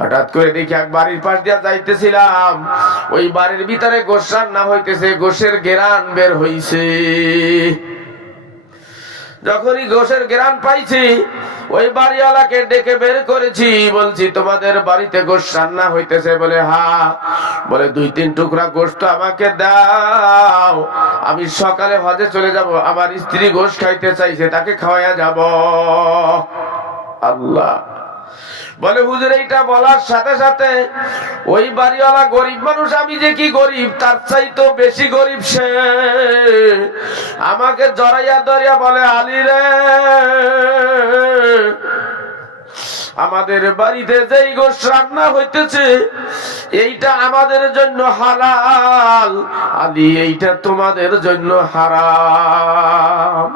হঠাৎ করে দেখি এক বাড়ির পাশ দিয়া যাইতেছিলাম, ওই বাড়ির ভিতরে গোশ রান্না হইতেছে, গোশের ঘেরান বের হইছে। যখনই গোশের ঘেরান পাইছি, ওই বাড়িওয়ালাকে ডেকে বের করেছি, বলছি তোমাদের বাড়িতে গোশ রান্না হইতেছে? বলে হ্যাঁ। বলে 2-3 টুকরা গোশত আমাকে দাও, আমি সকালে হজে চলে যাব, আমার স্ত্রী গোশ খাইতে চাইছে, তাকে খাওয়াইয়া যাব। আল্লাহ বলে হুজুর, এইটা বলার সাথে সাথে ওই বাড়িওয়ালা গরিব মানুষ, আমি যে কি গরিব তার চাইতো বেশি গরিব সে, আমাকে জড়াইয়া ধরিয়া বলে আলী রে, আমাদের বাড়িতে যেই গোশ রান্না হইতেছে এইটা আমাদের জন্য হালাল, আলী এইটা তোমাদের জন্য হারাম।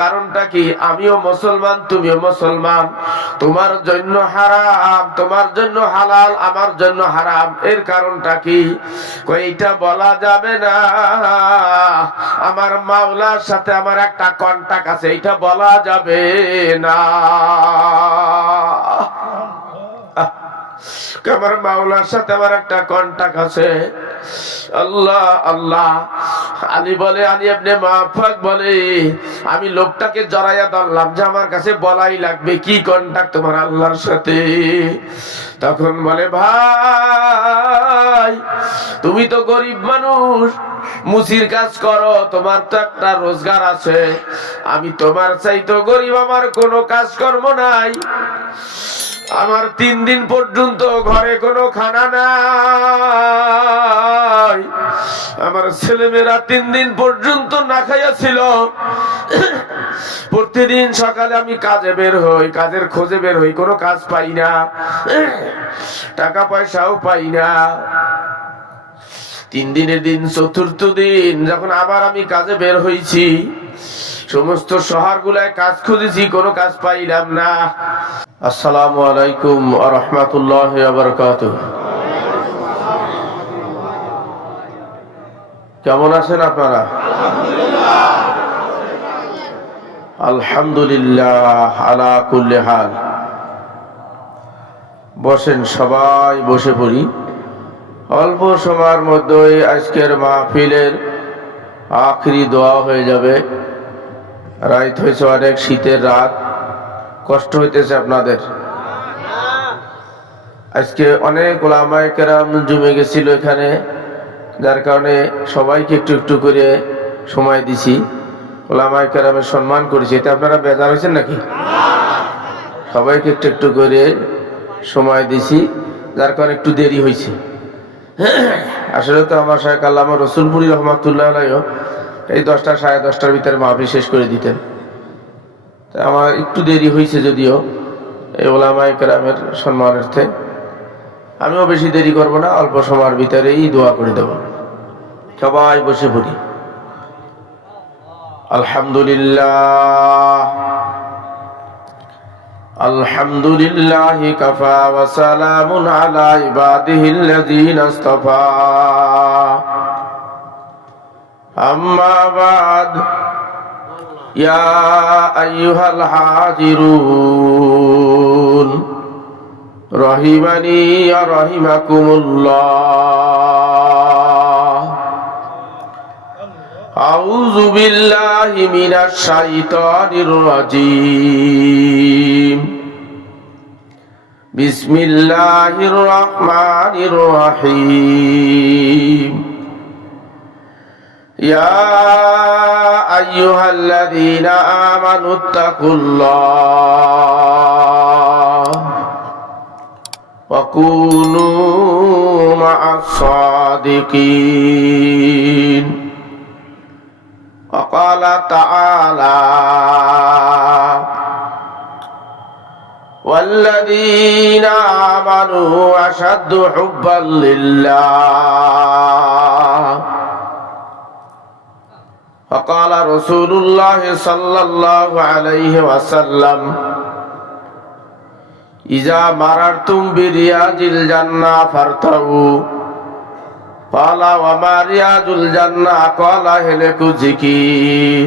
কারণটা কি? আমিও মুসলমান, তুমিও মুসলমান, তোমার জন্য হারাম, তোমার জন্য হালাল, আমার জন্য হারাম। এর কারণটা কি? এইটা বলা যাবে না, আমার মাওলার সাথে আমার একটা কন্টাক্ট আছে, এইটা বলা যাবে না। আমার মাওলার সাথে আমার একটা কন্টাক্ট আছে। আল্লাহ আল্লাহ। আলী বলে, আলী ইবনে মুআফাক বলে, আমি লোকটাকে জড়াইয়া ধরলাম যে আমার কাছে বলাই লাগবে, কি কন্টাক্ট তোমার আল্লাহর সাথে? তখন বলে, ভাই তুমি তো গরিব মানুষ, মুসির কাজ করো, তোমার তো একটা রোজগার আছে, আমি তোমার চাইতো গরিব, আমার কোনো কাজকর্ম নাই, আমার 3 দিন পর্যন্ত ঘরে কোনো খানা নাই, আমার ছেলেমেয়েরা 3 দিন পর্যন্ত না খাইয়া ছিল। প্রতিদিন সকালে আমি কাজে বের হই, কাজের খোঁজে বের হই, কোনো কাজ পাই না, টাকা পয়সাও পাই না। 3 দিনের দিন 4th দিন যখন আবার আমি কাজে বের হইছি, সমস্ত শহরগুলায় কাজ খুঁজেছি, কোনো কাজ পাইলাম না। আসসালামু আলাইকুম ওয়া রাহমাতুল্লাহি ওয়া বারাকাতুহু। কেমন আছেন আপনারা? আলহামদুলিল্লাহ আলা কুল্লি হাল। বসেন, সবাই বসে পড়ি। অল্প সময়ের মধ্যেই আজকের মাহফিলের আখরি দোয়া হয়ে যাবে। রাত হয়েছে অনেক, শীতের রাত, কষ্ট হইতেছে আপনাদের। আজকে অনেক উলামায়ে কেরাম জমে গেছিল এখানে, যার কারণে সবাইকে একটু একটু করে সময় দিছি, উলামায়ে কেরামের সম্মান করেছি। এটা আপনারা বেজার হয়েছেন নাকি? সবাইকে একটু একটু করে সময় দিছি, যার কারণে একটু দেরি হয়েছে। আসলে তো আমার শায়েখ আল্লামা রসুলপুরি রহমাতুল্লাহ আলাইহি এই 10টা সাড়ে 10টার ভিতরে মাহফিল শেষ করে দিতেন। তাই আমার একটু দেরি হয়েছে, যদিও এই উলামায়ে কেরামের সম্মানার্থে। আমিও বেশি দেরি করব না, অল্প সময়ের ভিতরেই দোয়া করে দেব। সবাই বসে পড়ি। আলহামদুলিল্লাহ আলহামদুলিল্লাহি কাফা ওয়া সালামুন আলা ইবাদিহিল্লাযীনা ইসতাফা। আম্মা বাদ, ইয়া আইয়ুহাল হাজিরুন রাহিমানি ওয়া রাহিমাকুমুল্লাহ। আউযু বিল্লাহি মিনাশ শাইতানির রাজীম। বিসমিল্লাহির রহমানির রহিম। ইয়া আইয়ুহাল্লাযীনা আমানুত্তাকুল্লাহ ওয়া কুনু মা'আস সাদিকিন। وقال تعالى والذين آمنوا أشد حبا لله. وقال رسول الله صلى الله عليه وسلم إذا مررتم برياض الجنة فارتعوا. قال وما رياض الجنة؟ قال أهلك ذكر.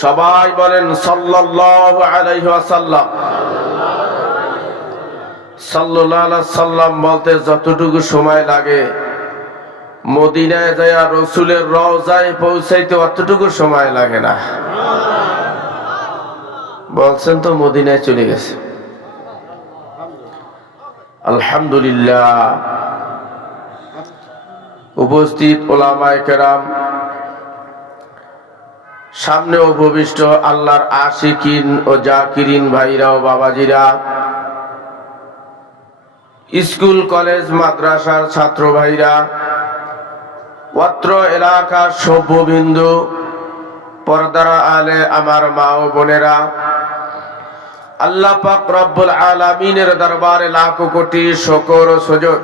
সবাই বলেন সাল্লাল্লাহু আলাইহি ওয়াসাল্লাম। সাল্লাল্লাহু আলাইহি সাল্লাম বলতে যতটুকু সময় লাগে মদিনায় যায় রাসূলের রওজায় পৌঁছাইতে অতটুকু সময় লাগে না। বলছেন তো মদিনায় চলে গেছে। আলহামদুলিল্লাহ। উপস্থিত উলামায়ে কেরাম, সামনে উপবিষ্ট আল্লাহর আশিকিন ও জাকিরিন ভাইরা ও বাবাজিরা, স্কুল কলেজ মাদ্রাসার ছাত্র ভাইরা, অত্র এলাকার সভ্যবিন্দু, পর্দার আলে আমার মা ও বোনেরা, আল্লাহ পাক রব্বুল আলামিনের দরবারে লাখো কোটি শুকর ও সুজুদ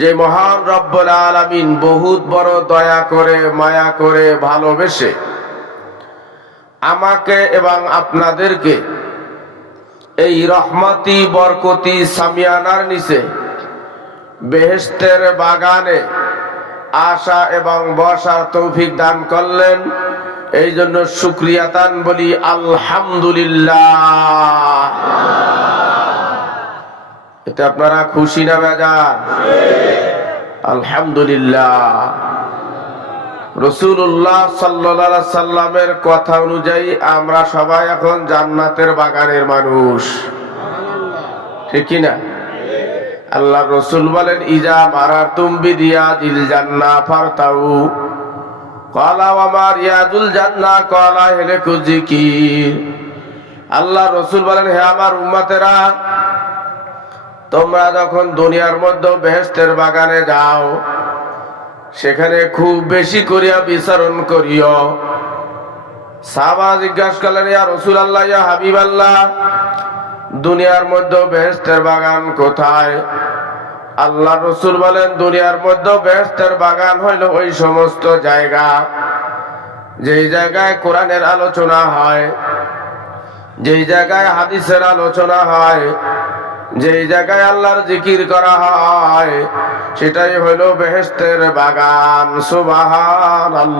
যে মহান রব্বুল আলামিন বহুত বড় দয়া করে মায়া করে ভালোবেসে আমাকে এবং আপনাদেরকে এই রহমতি বরকতি সামিয়ানার নিচে বেহেশতের বাগানে আসা এবং বসার তৌফিক দান করলেন। এই জন্য শুকরিয়াতান বলি আলহামদুলিল্লাহ। এতে আপনারা খুশি না বেজার? আলহামদুলিল্লাহ। রাসূলুল্লাহ সাল্লাল্লাহু আলাইহি সাল্লামের কথা অনুযায়ী আমরা সবাই এখন জান্নাতের বাগানের মানুষ, ঠিক কি না? আল্লাহর রাসূল বলেন ইজা মারাতুম বিরিয়াজিল জান্নাহ ফারতাউ, ক্বালা ওয়া মা রিয়াজুল জান্নাহ, ক্বালা হিলাকু যিকির। আল্লাহর রাসূল বলেন হে আমার উম্মতেরা, তোমরা যখন দুনিয়ার মধ্যে বেহেশতের বাগানে যাও সেখানে খুব বেশি করিয়া বিচরণ করিও। সাহাবা জিজ্ঞাসা করলেন ইয়া রাসূলুল্লাহ, ইয়া হাবিবাল্লাহ, দুনিয়ার মধ্যে বেহেশতের বাগান কোথায়? আল্লাহ রাসূল বলেন দুনিয়ার মধ্যে বেহেশতের বাগান হইল ওই সমস্ত জায়গা যেই জায়গায় কোরআনের আলোচনা হয়, যেই জায়গায় হাদিসের আলোচনা হয়, যেই জায়গায় আল্লাহর জিকির করা হয়, সেটাই হইল বেহেশতের বাগান। সুবহানাল্লাহ।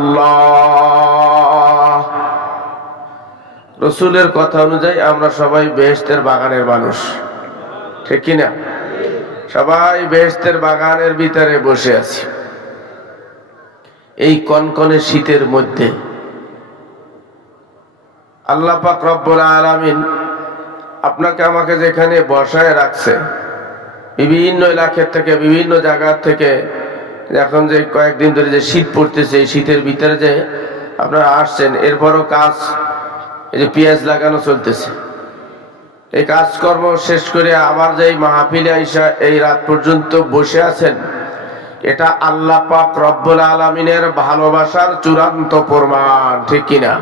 রাসূলের কথা অনুযায়ী আমরা সবাই বেহেশতের বাগানের মানুষ, ঠিক কি না? সবাই বেহেশতের বাগানের ভিতরে বসে আছি এই কনকনে শীতের মধ্যে। আল্লাহ পাক রব্বুল আলামিন আপনাকে আমাকে যেখানে বসায় রাখছে, বিভিন্ন এলাকা থেকে বিভিন্ন জায়গা থেকে, এখন যে কয়েকদিন ধরে যে শীত পড়তেছে এই শীতের ভিতরে যে আপনারা আসছেন, এরপরও কাজ, এই যে পেঁয়াজ লাগানো চলতেছে, এই কাজকর্ম শেষ করে আমার যে মাহফিলে আইসা এই রাত পর্যন্ত বসে আছেন, এটা আল্লাহ পাক রব্বুল আলামিনের ভালোবাসার চূড়ান্ত প্রমাণ, ঠিক কিনা?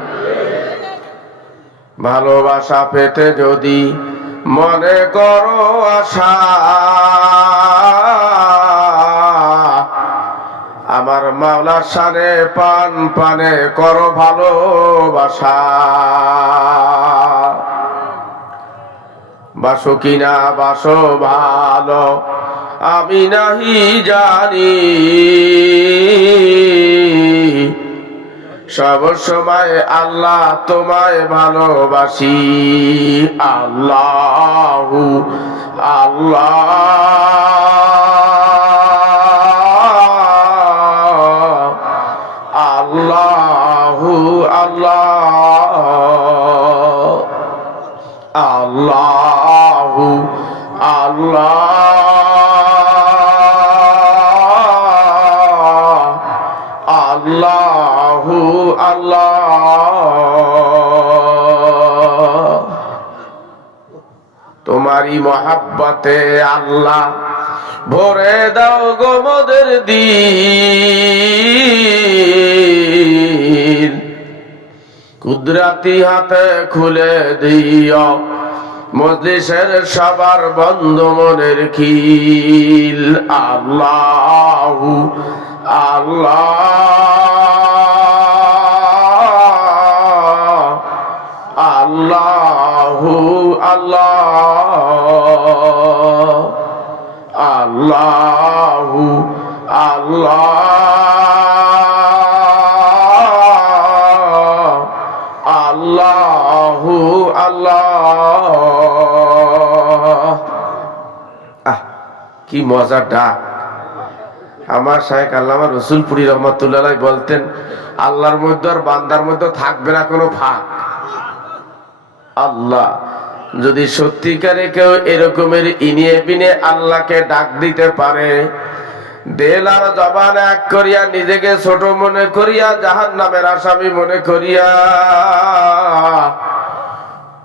ভালোবাসা পেতে যদি মনে করো আশা, আমার মাওলার শানে পান পানে করো ভালোবাসা। বাসো কিনা বাসো ভালো আমি নাহি জানি, সব সময় আল্লাহ তোমায় ভালোবাসি। আল্লাহু আল্লাহ আল্লাহু আল্লাহ আল্লাহু আল্লাহ আল্লাহু আল্লাহ। তোমারই মহাব্বতে আল্লাহ ভরে দাও গো মোদের দিল, কুদরতি হাতে খুলে দিও মজলিসের সবার বন্ধ মনের খিল। আল্লাহু আল্লাহ আল্লাহু আল্লাহ আল্লাহু আল্লাহ কি মজার ডাক। আমার শায়েখ আল্লামা রসুলপুরি রহমাতুল্লাহ বলতেন, আল্লাহর মধ্যে আর বান্দার মধ্যে থাকবে না কোনো ফাঁক। আল্লাহ যদি সত্যিকারে কেউ এরকমের ইনিয়ে বিনে আল্লাহকে ডাক দিতে পারে, দিল আর জবান এক করিয়া নিজেকে ছোট মনে করিয়া জাহান্নামের আসামি মনে করিয়া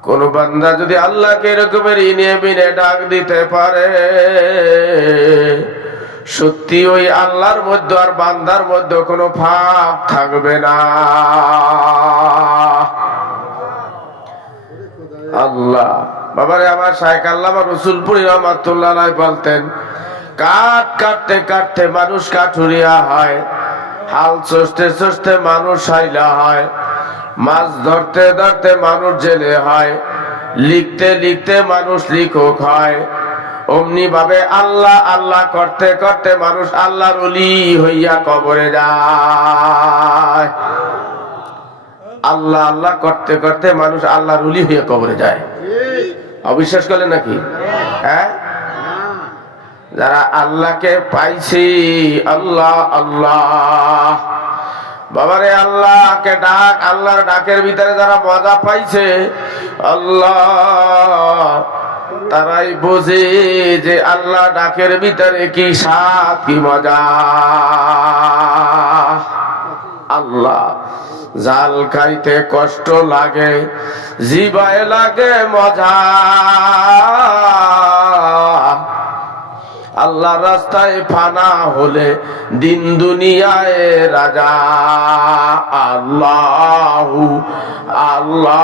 কোন বান্দা যদি আল্লাহকে এরকমের ইনিয়ে বিনে ডাক দিতে পারে, সত্যি ওই আল্লাহর মধ্যে আর বান্দার মধ্যে কোনো ফাঁক থাকবে না। আল্লাহ বাবারে, আমার শায়েখ আল্লামা রসুলপুরি রহমাতুল্লাহ বলতেন, কাঠ কাটতে কাটতে মানুষ কাঠুরিয়া হয়, হাল চষতে চষতে মানুষ হাইলা হয়, মাছ ধরতে ধরতে মানুষ জেলে হয়, লিখতে লিখতে মানুষ লিখক হয়, অমনি ভাবে আল্লাহ আল্লাহ করতে করতে মানুষ আল্লাহর ওলি হইয়া কবরে যায়। আল্লাহ আল্লাহ করতে করতে মানুষ আল্লাহর ওলি হইয়া কবরে যায়। অবিশ্বাস করলেন নাকি? হ্যাঁ, যারা আল্লাহকে পাইছি, আল্লাহ আল্লাহ বাবারে, আল্লাহকে ডাক, আল্লাহর ডাকের ভিতরে যারা মজা পাইছে, আল্লাহ তারাই বোঝে যে আল্লাহ ডাকের ভিতরে কি স্বাদ, কি মজা। আল্লাহ জাল খাইতে কষ্ট লাগে, জিবায় লাগে মজা। আল্লাহ রাস্তায় ফানা হলে দিন দুনিয়ায় রাজা। আল্লাহু আল্লাহ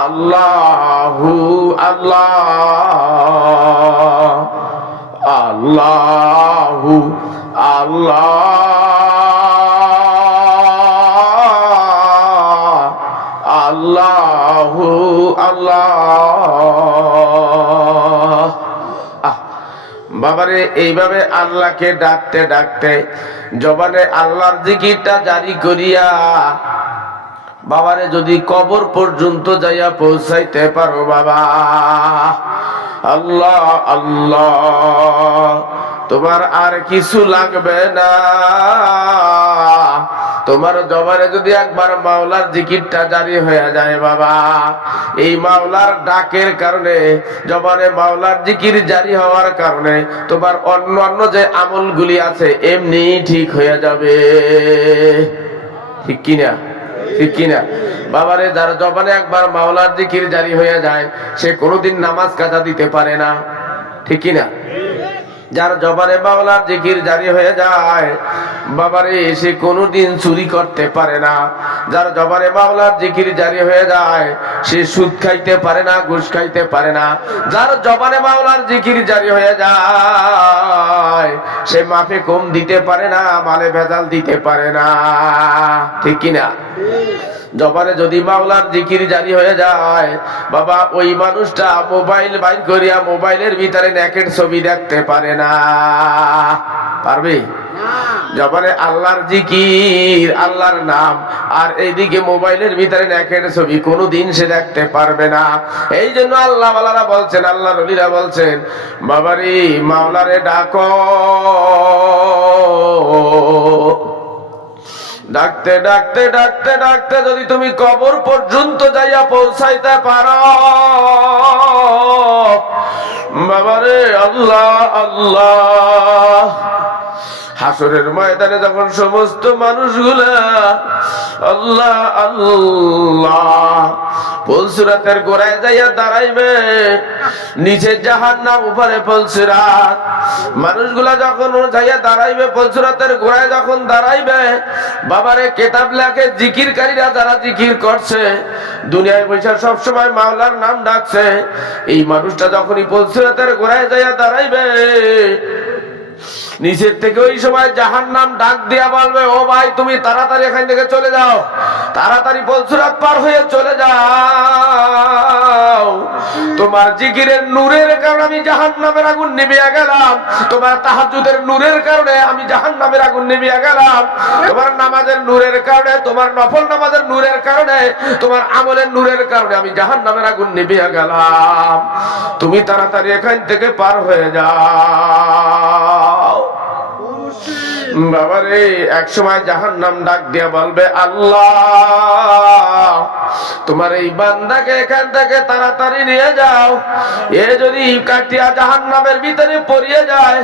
আল্লাহু আল্লাহ আল্লাহু আল্লাহ আল্লাহু আল্লাহ। বাবারে, এইভাবে আল্লাহকে ডাকতে ডাকতে জবানে আল্লাহর জিকিরটা জারি করিয়া বাবারে যদি কবর পর্যন্ত যাইয়া পৌঁছাইতে পারো বাবা, আল্লাহ আল্লাহ, তোমার আর কিছু লাগবে না। তোমার জবানে যদি একবার মাওলার জিকিরটা জারি হয়ে যায় বাবা, এই মাওলার ডাকের কারণে, জবানে মাওলার জিকির জারি হওয়ার কারণে তোমার অন্য যে আমলগুলি আছে এমনি ঠিক হয়ে যাবে। ঠিক কিনা? ঠিক কিনা বাবারে? যার জবানে একবার মাওলার জিকির জারি হয়ে যায়, সে কোনোদিন নামাজ কাজা দিতে পারে না। ঠিক কিনা? যার জবানে মাওলার জিকির জারি হয়ে যায় বাবারে, সে কোনোদিন চুরি করতে পারে না। যার জবানে মাওলার জিকির জারি হয়ে যায়, সে সুদ খাইতে পারে না, ঘুষ খাইতে পারে না। যার জবানে মাওলার জিকির জারি হয়ে যায়, সে মাফে কম দিতে পারে না, মালে ভেজাল দিতে পারে না। ঠিক কিনা? জবানে যদি মাওলার জিকির জারি হয়ে যায় বাবা, ওই মানুষটা মোবাইল বাইর করিয়া মোবাইলের ভিতরে নেকেট ছবি দেখতে পারে না। পারবে? জবানে আল্লাহর জিকির, আল্লাহর নাম, আর এইদিকে মোবাইলের ভিতরে নেকেট ছবি কোনোদিন সে দেখতে পারবে না। এই জন্য আল্লাহ ওয়ালারা বলছেন, আল্লাহর ওলিরা বলছেন, বাবারে মাওলারে ডাকো, ডাকতে ডাকতে ডাকতে ডাকতে যদি তুমি কবর পর্যন্ত যাইয়া পৌঁছাইতে পারো বাবারে, আল্লাহ আল্লাহ, হাসরের ময়দানে যখন সমস্ত মানুষগুলা আল্লাহ আল্লাহ পুলসিরাতের গোড়ায় যাইয়া দাঁড়াইবে, নিচে জাহান্নাম, উপরে পুলসিরাত, মানুষগুলা যখন যাইয়া দাঁড়াইবে পুলসিরাতের গোড়ায় যখন দাঁড়াইবে বাবারে, কেতাব লেখে জিকিরকারীরা যারা জিকির করছে, দুনিয়ায় বসে সবসময় মাওলার নাম ডাকছে, এই মানুষটা যখনই পুলসিরাতের গোড়ায় যাইয়া দাঁড়াইবে, নিচের থেকে ওই সময় জাহান্নাম ডাক দিয়া বলবে, ও ভাই তুমি তাড়াতাড়ি এখান থেকে চলে যাও, তাড়াতাড়ি পুলসিরাত পার হয়ে চলে যাও, তোমার জিকিরের নূরের কারণে আমি জাহান্নামের আগুন নিভিয়ে গেলাম, তোমার তাহাজ্জুদের নূরের কারণে আমি জাহান্নামের আগুন নিভিয়ে গেলাম, তোমার নামাজের নূরের কারণে, তোমার নফল নামাজের নূরের কারণে, তোমার আমলের নূরের কারণে আমি জাহান্নামের আগুন নিভিয়ে গেলাম। তুমি তাড়াতাড়ি এখান থেকে পার হয়ে যাও। বাবারে, এক সময় জাহান্নাম ডাক দিয়া বলবে, আল্লাহ তোমার এই বান্দাকে এখান থেকে তাড়াতাড়ি নিয়ে যাও। এ যদি কাটিয়া জাহান্নামের ভিতরে পড়িয়ে যায়,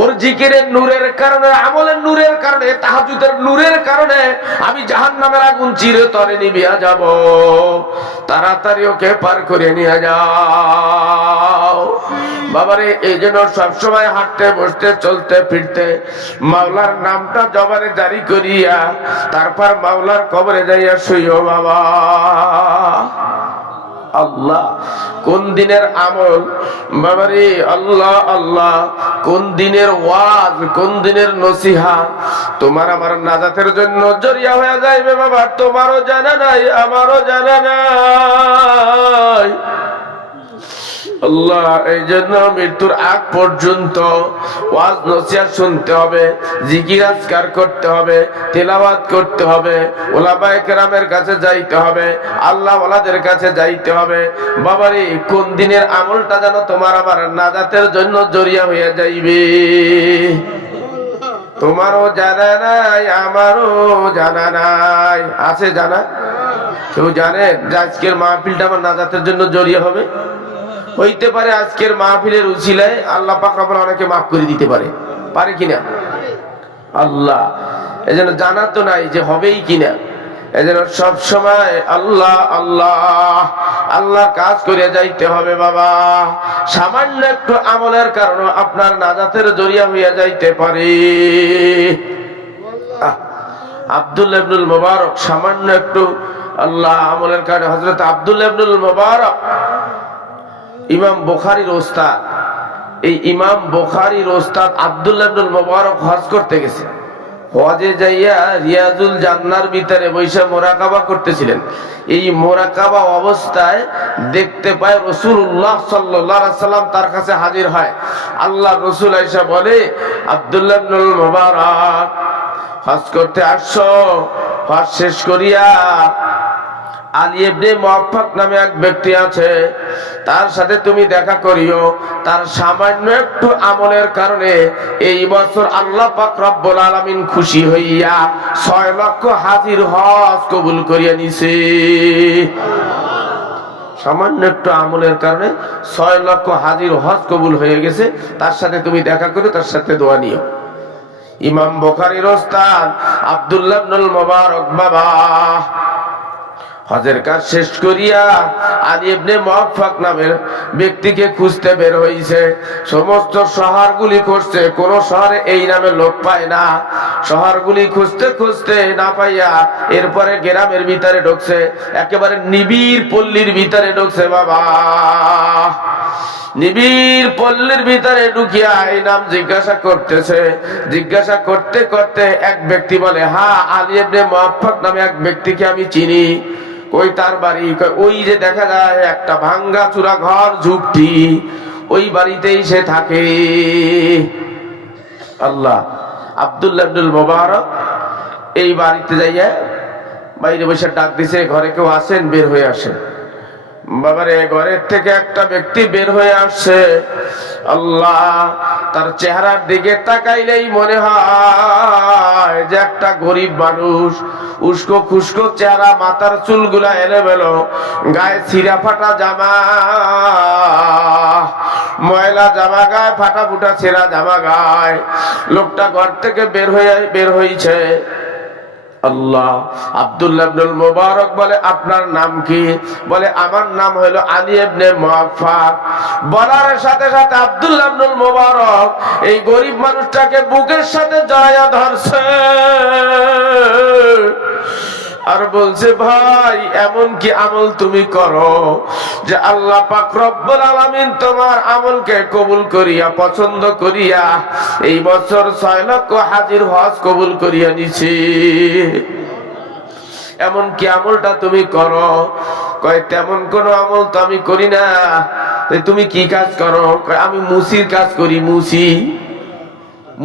ওর জিকিরের নূরের কারণে, আমলের নূরের কারণে, তাহাজ্জুদের নূরের কারণে আমি জাহান্নামের আগুন চিরতরে নিভিয়া যাব। তাড়াতাড়ি ওকে পার করে নিয়ে যাও। বাবারে, এই জন্য সবসময় হাঁটতে বসতে চলতে ফিরতে মাওলার নামটা জবানে জারি করিয়া তারপর মাওলার কবরে যাইয়া শুইও বাবা। আল্লাহ কোন দিনের আমল বাবারে, আল্লাহ আল্লাহ কোন দিনের ওয়াজ, কোন দিনের নসিহত তোমার আমার নাজাতের জন্য জরিয়া হয়ে যাইবে বাবা, তোমারও জানা নাই, আমারও জানা নাই। আল্লাহ, এই জন্য মৃত্যুর আগ পর্যন্ত ওয়াজ নসিহত শুনতে হবে, জিকির আজকার করতে হবে, তেলাওয়াত করতে হবে, ওলামায়ে কেরামের কাছে যাইতে হবে, আল্লাহ ওয়ালাদের কাছে যাইতে হবে। বাবারে, কোন দিনের আমলটা যেন তোমার আমার নাজাতের জন্য জরিয়া হয়ে যাইবে, তোমারও জানা নাই, আমারও জানা নাই। আছে জানা? কেউ জানে যে আজকের মাহফিলটা আমার নাজাতের জন্য জরিয়া হবে? হইতে পারে আজকের মাহফিলের উসিলায় আল্লাহ পাক রব্বুল আলামিন আমাকে মাফ করে দিতে পারে, পারে কিনা? আল্লাহ, এজন্য জানা তো নাই যে হবেই কিনা। এজন্য সব সময় আল্লাহ আল্লাহ আল্লাহ কাজ করে যাইতে হবে বাবা। সামান্য একটু আমলের কারণে আপনার নাজাতের জরিয়া হইয়া যাইতে পারে। আব্দুল্লাহ ইবনুল মুবারক সামান্য একটু আল্লাহ আমলের কারণে, হযরত আব্দুল্লাহ ইবনুল মুবারক ইমাম বুখারীর ওস্তাদ, এই ইমাম বুখারীর ওস্তাদ আব্দুল্লাহ ইবনুল মুবারক হজ করতে গেছে। হজে যাইয়া রিয়াজুল জান্নার ভিতরে বসে মুরাকাবা করতেছিলেন। এই মুরাকাবা অবস্থায় দেখতে পায় রাসূলুল্লাহ সাল্লাল্লাহু আলাইহি সাল্লাম তার কাছে হাজির হয়। আল্লাহ রাসূল আয়েশা বলে, আব্দুল্লাহ ইবনুল মুবারক হজ করতে আসছো, হজ শেষ করিয়া আলী ইবনে মুআফফাক নামে এক ব্যক্তি আছে, তার সাথে তুমি দেখা করিও। তার সামান্য একটু আমলের কারণে এই বছর আল্লাহ পাক রব্বুল আলামিন খুশি হইয়া 6 লক্ষ হাজির হজ কবুল করিয়া নিছে। সামান্য একটু আমলের কারণে 6 লক্ষ হাজির হজ কবুল হয়ে গেছে। তার সাথে তুমি দেখা করো, তার সাথে দোয়া নিও। ইমাম বুখারীর ওস্তাদ আব্দুল্লাহ ইবনুল মুবারক বাবা হজের কাজ শেষ করিয়া আলী ইবনে মুআফফাক নামের ব্যক্তিকে খুঁজতে বের হইছে। সমস্ত শহরগুলি খুঁজছে, কোন শহরে এই নামে লোক পায় না। শহরগুলি খুঁজতে খুঁজতে না পাইয়া এরপরে গ্রামের ভিতরে ঢুকছে, একেবারে নিবিড় পল্লীর ভিতরে ঢুকছে বাবা। নিবিড় পল্লীর ভিতরে ঢুকিয়া এই নাম জিজ্ঞাসা করতেছে। জিজ্ঞাসা করতে করতে এক ব্যক্তি বলে, হ্যাঁ, আলী ইবনে মুআফফাক নামে এক ব্যক্তিকে আমি চিনি। ওই তার বাড়ি, ওই যে দেখা যায় একটা ভাঙ্গা চূড়া ঘর, ঝুপড়ি, ওই বাড়িতেই সে থাকে। আল্লাহ, আব্দুল্লাহ ইবনুল মুবারক এই বাড়িতে যাইয়া বাইরে বসে ডাক দিছে, ঘরে কেউ আছেন? বের হয়ে আসেন। বাবারে, ঘরের থেকে একটা ব্যক্তি বের হয়ে আসছে। আল্লাহ, তার চেহারার দিকে তাকাইলেই মনে হয় যে একটা গরিব মানুষ। উস্কো খুস্কো চেহারা, মাথার চুলগুলা এলোমেলো, গায়ে ছিঁড়া ফাটা জামা, ময়লা জামা গায়ে, ফাটা ফুটা ছেঁড়া জামা গায়ে। লোকটা ঘর থেকে বের হইছে। আল্লাহ, আব্দুল্লাহ ইবনুল মুবারক বলে, আপনার নাম কি? বলে, আমার নাম হলো আলী ইবনে মুআফফাক। বলার সাথে সাথে আব্দুল্লাহ ইবনুল মুবারক এই গরিব মানুষটাকে বুকের সাথে জড়াইয়া ধরছে আর বলছে, ভাই, এমন কি আমল তুমি করো যে আল্লাহ পাক রব্বুল আলামিন তোমার আমলকে কবুল করিয়া, পছন্দ করিয়া এই বছর 6 লক্ষ হাজির হজ কবুল করিয়া নিছে? এমন কি আমলটা তুমি করো? কয়, তেমন কোন আমল তো আমি করি না, তুমি কি কাজ করো? আমি মুসির কাজ করি।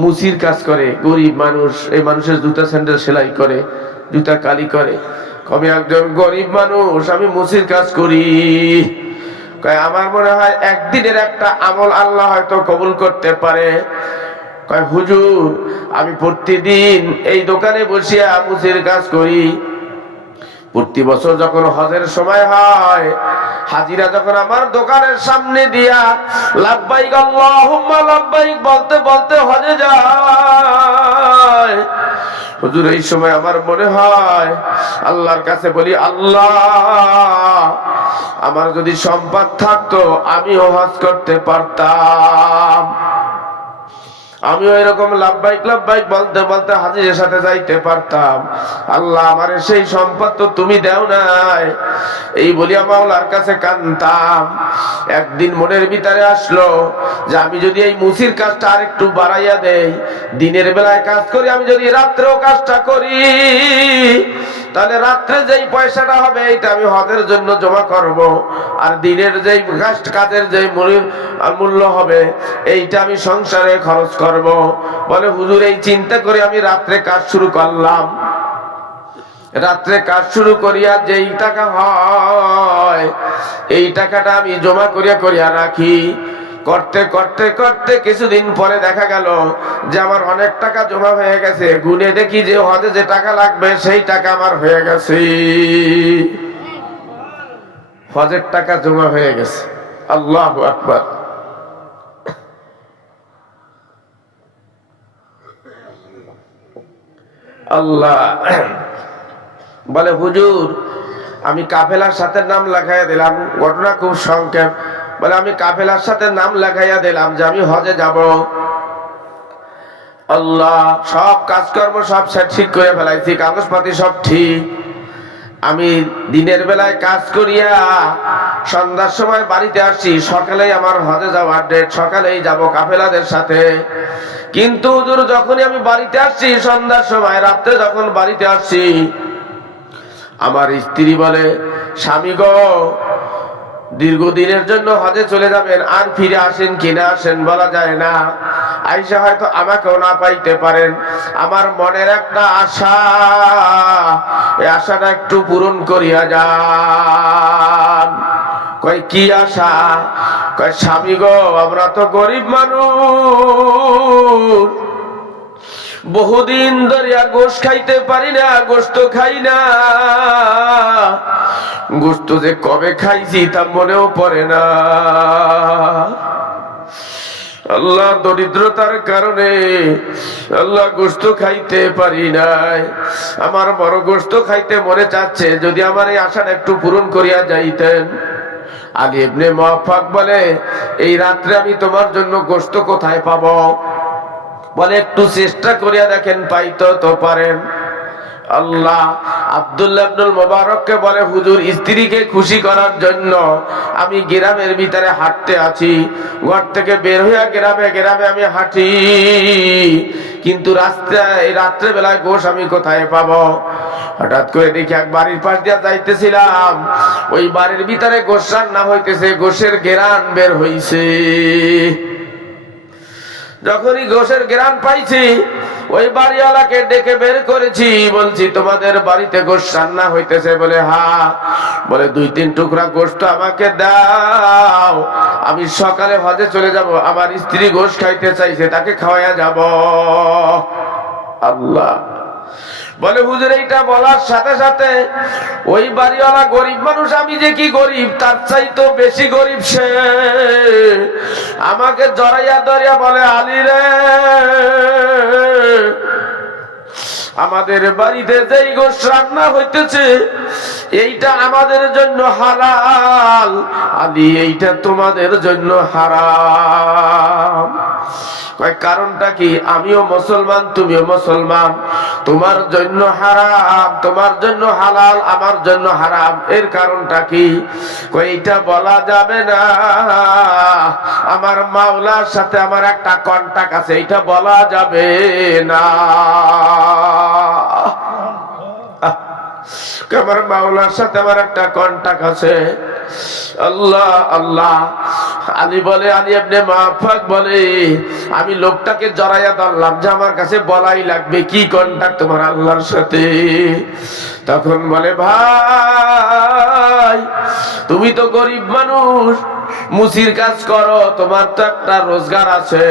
মুসির কাজ করে গরিব মানুষ, এই মানুষের জুতা স্যান্ডেল সেলাই করে, জুতা কালি করে। আমি একজন গরিব মানুষ, আমি মুসির কাজ করি। আমার মনে হয় একদিনের একটা আমল আল্লাহ হয়তো কবুল করতে পারে। কয় হুজুর, আমি প্রতিদিন এই দোকানে বসিয়া মুসির কাজ করি। প্রতি বছর যখন হজের সময় হয়, হাজিরা যখন আমার দোকানের সামনে দিয়া লাব্বাইক আল্লাহুম্মা লাব্বাইক বলতে বলতে হজে যায়, হুজুর এই সময় আমার মনে হয় আল্লাহর কাছে বলি, আল্লাহ আমার যদি সম্পদ থাকতো আমিও হজ করতে পারতাম, আমিও এরকম লাব্বাইক লাব্বাইক বলতে বলতে হাজিরের সাথে যাইতে পারতাম। আল্লাহ আমারে সেই সম্পদ তো তুমি দেও নাই। এই বলিয়া মাওলার কাছে কাঁদতাম। একদিন মনের ভিতরে আসলো যে আমি যদি এই মুসির কাজটা আর একটু বাড়াইয়া দেই, দিনের বেলায় কাজ করি, আমি যদি রাত্রেও কাজটা করি, তাহলে রাত্রে যেই পয়সাটা হবে এইটা আমি হজের জন্য জমা করব, আর দিনের যেই কাজের যেই মূল্য হবে এইটা আমি সংসারে খরচ করব। বলে হুজুর, এই চিন্তা করে আমি রাত্রে কাজ শুরু করলাম। রাত্রে কাজ শুরু করিয়া যেই টাকা হয় এই টাকাটা আমি জমা করিয়া করিয়া রাখি। করতে করতে করতে কিছুদিন পরে দেখা গেল যে আমার অনেক টাকা জমা হয়ে গেছে। গুনে দেখি যে হজে যে টাকা লাগবে সেই টাকা আমার হয়ে গেছে, হজের টাকা জমা হয়ে গেছে। আল্লাহু আকবার। আল্লাহ বলে হুজুর, আমি কাফেলার সাথে নাম লেখাইয়া দিলাম। ঘটনা খুব সংক্ষেপ। বলে আমি কাফেলার সাথে নাম লেখাইয়া দিলাম যে আমি হজে যাব। আল্লাহ, সব কাজকর্ম সব ঠিক করে ফেলাইছি, কাগজপাতি সব ঠিক। আমি দিনের বেলায় কাজ করিয়া সন্ধ্যার সময় বাড়িতে আসছি। সকালেই আমার হজে যাওয়ার ডেট, সকালেই যাব কাফেলাদের সাথে। কিন্তু হুজুর, যখনই আমি বাড়িতে আসছি সন্ধ্যার সময়, রাত্রে যখন বাড়িতে আসছি, আমার স্ত্রী বলে, স্বামী গো, দীর্ঘদিনের জন্য হজে চলে যাবেন, আর ফিরে আসেন কিনা আসেন বলা যায় না। আইসা হয়তো আমাকেও না পাইতে পারেন। আমার মনের একটা আশা, এই আশাটা একটু পূরণ করিয়া যান। কয় কি আশা? কয় স্বামী গো, আমরা তো গরিব মানুষ, বহুদিন ধরিয়া গোশ খাইতে পারি না, গোশত খাই না। গোশত যে কবে খাইছি তা মনেও পড়ে না। আল্লাহ, দরিদ্রতার কারণে আল্লাহ গোশত খাইতে পারি নাই। আমার বড় গোশত খাইতে মনে চাচ্ছে, যদি আমার এই আশাটা একটু পূরণ করিয়া যাইতেন। আলী ইবনে মুআফফাক বলে, এই রাত্রে আমি তোমার জন্য গোশত কোথায় পাবো? বলে একটু চেষ্টা করিয়া দেখেন, পাইতো তো পারেন। আল্লাহ আব্দুল্লাহ ইবনুল মুবারককে বলে, হুজুর, স্ত্রীকে খুশি করার জন্য আমি গ্রামের ভিতরে হাঁটতে আছি। ঘর থেকে বের হইয়া গ্রামে গ্রামে আমি হাঁটি, কিন্তু রাস্তায় রাত্রে বেলায় গোশ আমি কোথায় পাবো? হঠাৎ করে দেখি এক বাড়ির পাশ দিয়া যাইতেছিলাম, ওই বাড়ির ভিতরে গোশ রান্না হইতেছে, গোশের ঘেরান বের হইছে। যখনই গোশের ঘেরান পাইছি, ওই বাড়িওয়ালাকে ডেকে বের করেছি, বলছি তোমাদের বাড়িতে গোশ রান্না হইতেছে? বলে হ্যাঁ। বলে 2-3 টুকরা গোশত আমাকে দাও, আমি সকালে হজে চলে যাব, আমার স্ত্রী গোশ খাইতে চাইছে, তাকে খাওয়াইয়া যাব। আল্লাহ বলে, হুজুর, এইটা বলার সাথে সাথে ওই বাড়িওয়ালা গরিব মানুষ, আমি যে কি গরিব তার চাইতো বেশি গরিব সে, আমাকে জড়াইয়া ধরিয়া বলে, আলী রে, আমাদের বাড়িতে যেই গোশ রান্না হইতেছে এইটা আমাদের জন্য হালাল, আলী এইটা তোমাদের জন্য হারাম। কারণটা কি? আমিও মুসলমান, তুমিও মুসলমান, তোমার জন্য হারাম, তোমার জন্য হালাল, আমার জন্য হারাম। এর কারণটা কি? এইটা বলা যাবে না, আমার মাওলার সাথে আমার একটা কন্টাক্ট আছে, এইটা বলা যাবে না। আমার মাওলার সাথে আমার একটা কন্টাক্ট আছে। আল্লাহ আল্লাহ। আলী বলে, আলী ইবনে মাফাক বলে, আমি লোকটাকে জড়াইয়া ধরলাম যে আমার কাছে বলাই লাগবে কি কন্টাক্ট তোমার আল্লাহর সাথে। তখন বলে, ভাই তুমি তো গরিব মানুষ, মুসির কাজ করো, তোমার তো একটা রোজগার আছে।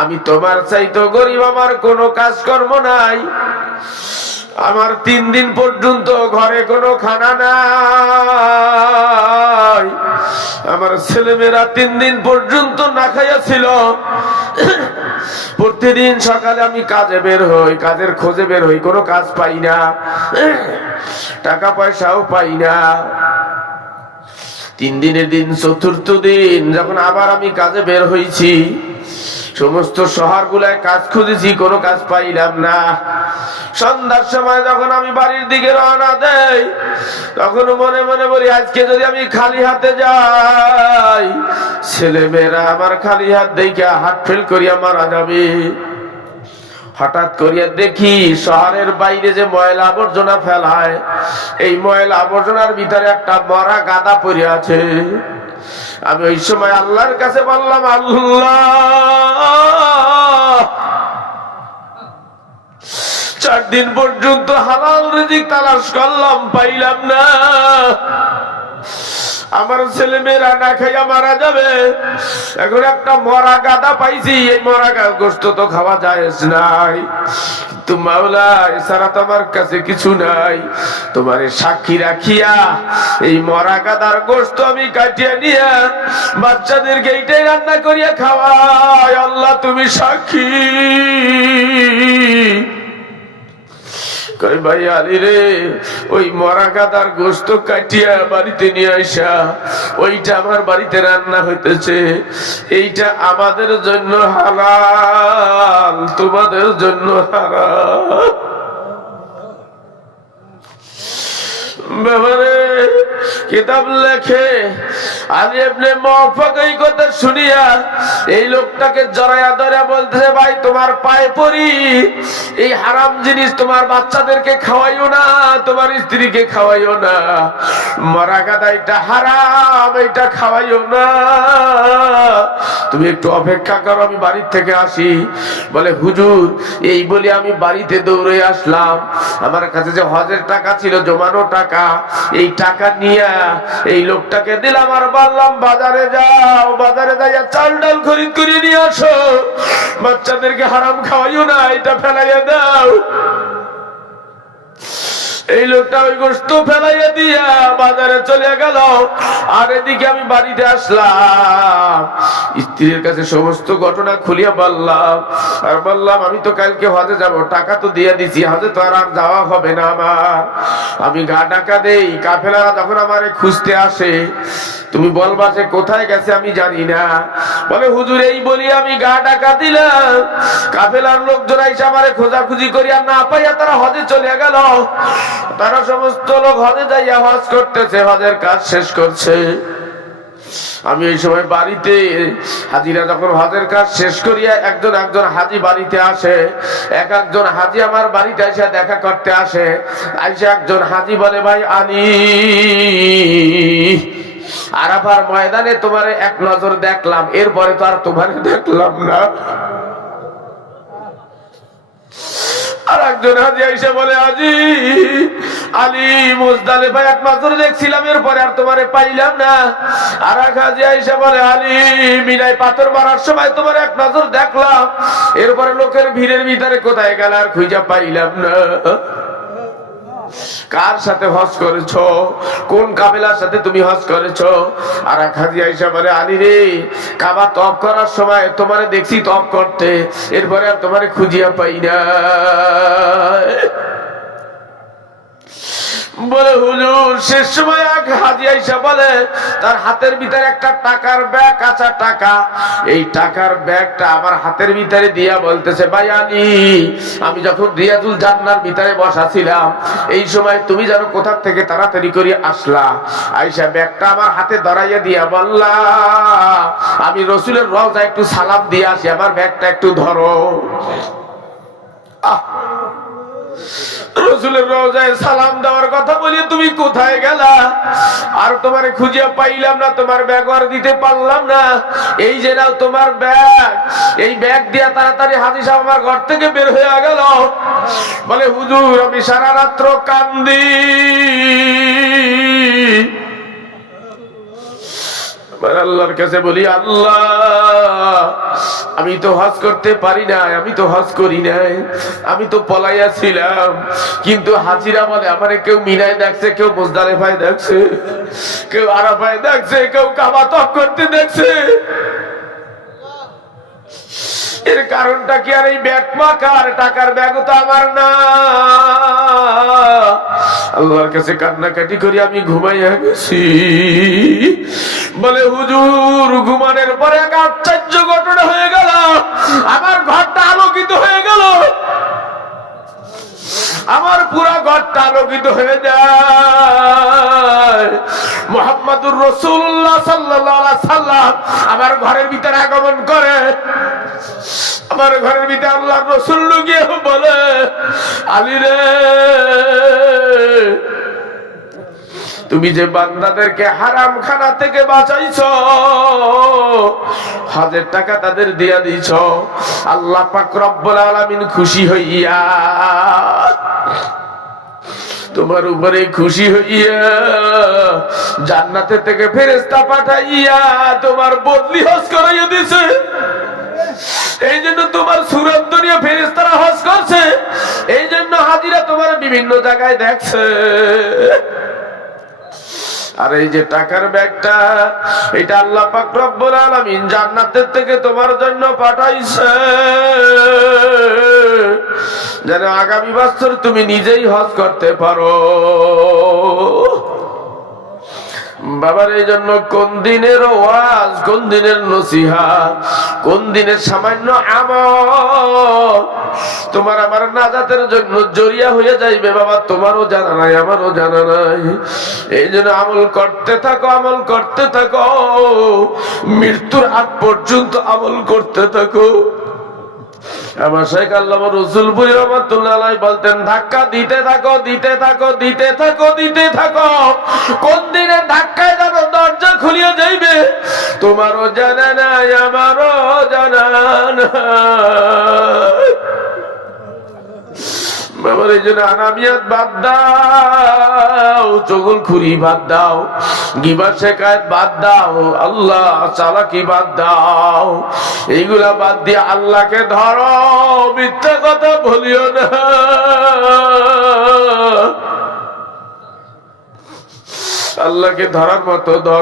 আমি তোমার চাইতো গরিব, আমার কোনো কাজ কর্ম নাই। আমার 3 দিন পর্যন্ত ঘরে কোনো খানা নাই। আমার ছেলেমেয়েরা 3 দিন পর্যন্ত না খাইয়া ছিল। প্রতিদিন সকালে আমি কাজে বের হই, কাজের খোঁজে বের হই, কোনো কাজ পাই না, টাকা পয়সাও পাই না। 3 দিনের দিন চতুর্থ দিন যখন আবার আমি কাজে বের হয়েছি, সমস্ত শহরগুলায় কাজ খুঁজেছি, কোনো কাজ পাইলাম না। সন্ধ্যার সময় যখন আমি বাড়ির দিকে রওনা দেই, তখন মনে মনে বলি, আজকে যদি আমি খালি হাতে যাই, ছেলে মেয়েরা আমার খালি হাত দেখে হাত ফেল করিয়া মারা যাবে। হঠাৎ করিয়া দেখি শহরের বাইরে যে ময়লা আবর্জনা ফেলায়, এই ময়লা আবর্জনার ভিতরে একটা মরা গাদা পড়ে আছে। আমি ওই সময় আল্লাহর কাছে বললাম, আল্লাহ 4 দিন পর্যন্ত হালাল রিজিক তালাশ করলাম, পাইলাম না। আমার ছেলে মেয়েরা না খাইয়া মারা যাবে, এখন একটা মরা গাদা পাইছি, এই মরা গোস্ত তো খাওয়া যায় নাই। কিন্তু মাওলা, এছাড়া তো আমার কাছে কিছু নাই। তোমার সাক্ষী রাখিয়া এই মরা গাদার গোস্ত আমি কাটিয়ে নিয়ে বাচ্চাদেরকে এইটাই রান্না করিয়া খাওয়াই। আল্লাহ তুমি সাক্ষী। কই ভাই আলী রে, ওই মরা গাদার গোস্ত কাটিয়া বাড়িতে নিয়ে আসা, ওইটা আমার বাড়িতে রান্না হইতেছে। এইটা আমাদের জন্য হালাল, তোমাদের জন্য হারাম। ব্যাপারে কিতাব লেখে, আলী ইবনে মাফাক এই কথা শুনিয়া এই লোকটাকে জড়াইয়া ধরে বলতেছে, ভাই তোমার পায়ে পড়ি, এই হারাম জিনিস তোমার বাচ্চাদেরকে খাওয়াইও না, তোমার স্ত্রীকে খাওয়াইও না। মরা গাদা এটা হারাম, এটা খাওয়াইও না। তুমি একটু অপেক্ষা করো, আমি বাড়ির থেকে আসি। বলে, হুজুর এই বলি আমি বাড়িতে দৌড়ে আসলাম। আমার কাছে যে হজের টাকা ছিল, জমানো টাকা, এই টাকা নিয়ে এই লোকটাকে দিলাম আর বললাম, বাজারে যাও, বাজারে যাইয়া চাল ডাল খরিদ করে নিয়ে আসো, বাচ্চাদেরকে হারাম খাওয়াইও না, এটা ফেলাইয়া দাও। এই লোকটা ওই গোস্ত ফেলাইয়া দিয়া বাজারে চলে গেল, আর এদিকে আমি বাড়িতে আসলাম। স্ত্রীর কাছে সমস্ত ঘটনা খুলিয়া বললাম, আর বললাম, আমি তো কালকে হজে যাব, টাকা তো দিয়ে দিছি, হজে তো আর যাওয়া হবে না আমার। আমি গা ডাকা দেই, কাফেলারা যখন আমারে খুঁজতে আসে, তুমি বলবা সে কোথায় গেছে আমি জানি না। বলে, হুজুর এই বলি আমি গা ডাকা দিলাম, কাফেলার লোকজন এসে আমারে খোঁজাখুঁজি করিয়া না পাইয়া তারা হজে চলে গেল। তারা সমস্ত লোক হজে যাইয়া হজ করতেছে, হজের কাজ শেষ করছে। আমি এই সময় বাড়িতে, হাজিরা যখন হজের কাজ শেষ করিয়া একজন একজন হাজি বাড়িতে আসে, একজন হাজি আমার বাড়িতে এসে দেখা করতে আসে। আইসা একজন হাজি বলে, ভাই আলী, আরাফার ময়দানে তোমারে এক নজর দেখলাম, এরপরে তো আর তোমারে দেখলাম না। আর একজন হাজি এসে বলে, হাজি আলী মুজদালিফায় এক নজর দেখছিলাম, এরপরে আর তোমারে পাইলাম না। আর এক হাজি এসে বলে, আলী মিনায় পাথর মারার সময় তোমার এক নজর দেখলাম, এরপরে লোকের ভিড়ের ভিতরে কোথায় গেল আর খুঁজে পাইলাম না। কার সাথে হজ করেছো, কোন কাবিলার সাথে তুমি হজ করেছো? আর এক হাজি আয়েশা বলে, আলী রে, কাবা তওয়াফ করার সময় তোমারে দেখছি তওয়াফ করতে, এরপরে আর তোমারে খুঁজিয়া পাই না। বলে, হুজুর শেষ সময় এক হাজি আয়েশা বলে, তার হাতের ভিতরে একটা টাকার ব্যাগ, কাঁচা টাকা, এই টাকার ব্যাগটা আমার হাতের ভিতরে দিয়া বলতেছে, ভাই আলী, আমি যখন রিয়াজুল জান্নার ভিতরে বসা ছিলাম, এই সময় তুমি যেন কোথা থেকে তাড়াতাড়ি করে আসলা। আয়েশা ব্যাগটা আমার হাতে ধরাইয়া দিয়া বললা, আমি রসুলের রওজা একটু সালাম দিয়ে আসি, আমার ব্যাগটা একটু ধরো। রাসূলের রওজায় সালাম দেওয়ার কথা বলি, তুমি কোথায় গেলা? আর তোমারে খুঁজে পাইলাম না, তোমার ব্যাগ আর দিতে পারলাম না। এই যে নাও তোমার ব্যাগ, এই ব্যাগ দিয়া তাড়াতাড়ি হাজী সাহেব আমার ঘর থেকে বের হয়ে গেল। বলে হুজুর আমি সারা রাত্র কান্দি, আল্লাহর কাছে বলি, আল্লাহ আমি তো হজ করতে পারি না, আমি তো হজ করি নাই, আমি তো পলাইয়া ছিলাম। কিন্তু হাজিরা বলে আমারে কেউ মিনায় দেখছে, কেউ মুজদালিফায় দেখছে, কেউ আরাফায় দেখছে, কেউ কাবা তওয়াফ করতে দেখছে। এর কারণটা কি? আর এই ব্যাগ মাকার টাকার ব্যাগ তো আমার না। আল্লাহর কাছে কান্নাকাটি করি আমি ঘুমাইয়া গেছি। বলে হুজুর ঘুমানোর পরে এক আশ্চর্য ঘটনা হয়ে গেল, আমার ঘরটা আলোকিত হয়ে গেল, আমার পুরা ঘরটা আলোকিত হয়ে যায়। মুহাম্মাদুর রাসূলুল্লাহ সাল্লাল্লাহু আলাইহি সাল্লাম আমার ঘরের ভিতরে আগমন করে। আমার ঘরের ভিতরে আল্লাহর রাসূল লুকিয়ে বলে, আলী রে, তুমি যে বান্দাদেরকে হারাম খানা থেকে বাঁচাইছো, হজের টাকা তাদের দিয়া দিছ, আল্লাহ পাক রব্বুল আলামিন খুশি হইয়া তোমার উপরে খুশি হইয়া জান্নাতে থেকে ফেরেশতা পাঠাইয়া তোমার বদলি হজ করাইয়া দিছে। এই জন্য তোমার সুরত দুনিয়া ফেরেশতারা হজ করছে, এই জন্য হাজিরা তোমার বিভিন্ন জায়গায় দেখছে। আর এই যে টাকার ব্যাগটা, এটা আল্লাহ পাক রব্বুল আলামিন জান্নাতের থেকে তোমার জন্য পাঠাইছে, যেন আগামী বছর তুমি নিজেই হজ করতে পারো। বাবার এই জন্য কোন দিনের ওয়াজ, কোন দিনের নসিহত, কোন দিনের সামান্য আমল তোমার আমার নাজাতের জন্য জরিয়া হয়ে যাইবে বাবা, তোমারও জানা নাই, আমারও জানা নাই। এই জন্য আমল করতে থাকো, আমল করতে থাকো, মৃত্যুর আগ পর্যন্ত আমল করতে থাকো। আমার শেখ আল্লামা রসুলপুরি রহমাতুল্লাহ আলাইহি বলতেন, ধাক্কা দিতে থাকো, দিতে থাকো, দিতে থাকো, দিতে থাকো। কোন দিনে ধাক্কায় যেন দরজা খুলিয়া যাইবে তোমারও জানা নাই, আমারও জানা নাই। বাবার এই জন্য আনামিয়াত বাদ দাও, চগলখুরি বাদ দাও, গিবত শিকায়েত বাদ দাও, আল্লাহ চালাকি বাদ দাও। এইগুলা বাদ দিয়ে আল্লাহকে ধরো, মিথ্যা কথা বলিও না। আল্লাহকে ধরার মতো ধর।